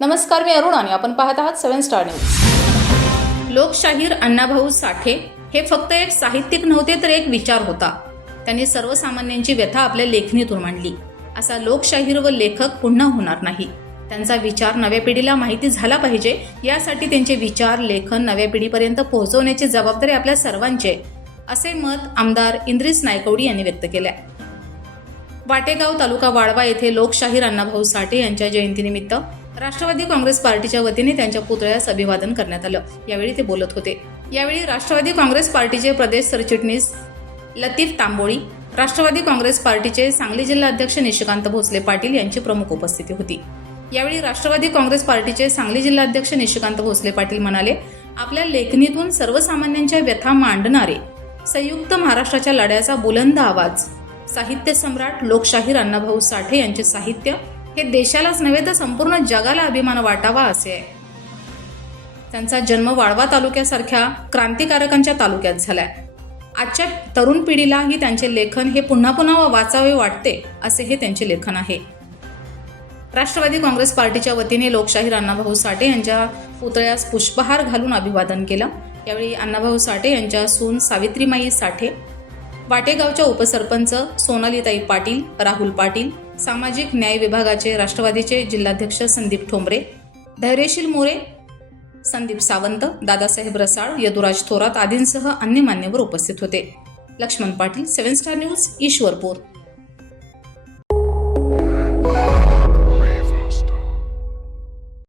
नमस्कार मी अरुण आणि आपण पाहत आहात सेव्हन स्टार न्यूज. लोकशाहीर अण्णाभाऊ साठे हे फक्त एक साहित्यिक नव्हते तर एक विचार होता. त्यांनी सर्वसामान्यांची व्यथा आपल्या लेखणीतून मांडली. असा लोकशाहीर व लेखक पुन्हा होणार नाही. त्यांचा विचार नव्या पिढीला माहिती झाला पाहिजे यासाठी त्यांचे विचार लेखन नव्या पिढीपर्यंत पोहोचवण्याची जबाबदारी आपल्या सर्वांचे असे मत आमदार इंद्रिस नायकवडी यांनी व्यक्त केले. वाटेगाव तालुका वाळवा येथे लोकशाहीर अण्णाभाऊ साठे यांच्या जयंतीनिमित्त राष्ट्रवादी काँग्रेस पार्टीच्या वतीने त्यांच्या पुतळ्यास अभिवादन करण्यात आलं. यावेळी ते बोलत होते. यावेळी राष्ट्रवादी काँग्रेस पार्टीचे प्रदेश सरचिटणीस लतीफ तांबोळी राष्ट्रवादी काँग्रेस पार्टीचे सांगली जिल्हा अध्यक्ष निशिकांत भोसले पाटील यांची प्रमुख उपस्थिती होती. यावेळी राष्ट्रवादी काँग्रेस पार्टीचे सांगली जिल्हा अध्यक्ष निशिकांत भोसले पाटील म्हणाले आपल्या लेखणीतून सर्वसामान्यांच्या व्यथा मांडणारे संयुक्त महाराष्ट्राच्या लढ्याचा बुलंद आवाज साहित्य सम्राट लोकशाहीर अण्णाभाऊ साठे यांचे साहित्य हे देशालाच नव्हे तर संपूर्ण जगाला अभिमान वाटावा असे आहे. त्यांचा जन्म वाळवा तालुक्यासारख्या क्रांतिकारकांच्या तालुक्यात झालाय. आजच्या तरुण पिढीलाही त्यांचे लेखन हे पुन्हा पुन्हा वाचावे वाटते असे हे त्यांचे लेखन आहे. राष्ट्रवादी काँग्रेस पार्टीच्या वतीने लोकशाहीर अण्णाभाऊ साठे यांच्या पुतळ्यास पुष्पहार घालून अभिवादन केलं. यावेळी अण्णाभाऊ साठे यांच्या सून सावित्रीमाई साठे वाटेगावच्या उपसरपंच सोनालीताई पाटील राहुल पाटील सामाजिक न्याय विभागाचे राष्ट्रवादीचे जिल्हाध्यक्ष संदीप ठोंबरे धैर्यशील मोरे संदीप सावंत दादासाहेब रसाळ यदुराज थोरात आदींसह अन्य मान्यवर उपस्थित होते. Laxman Patil seven star news Ishwarpur.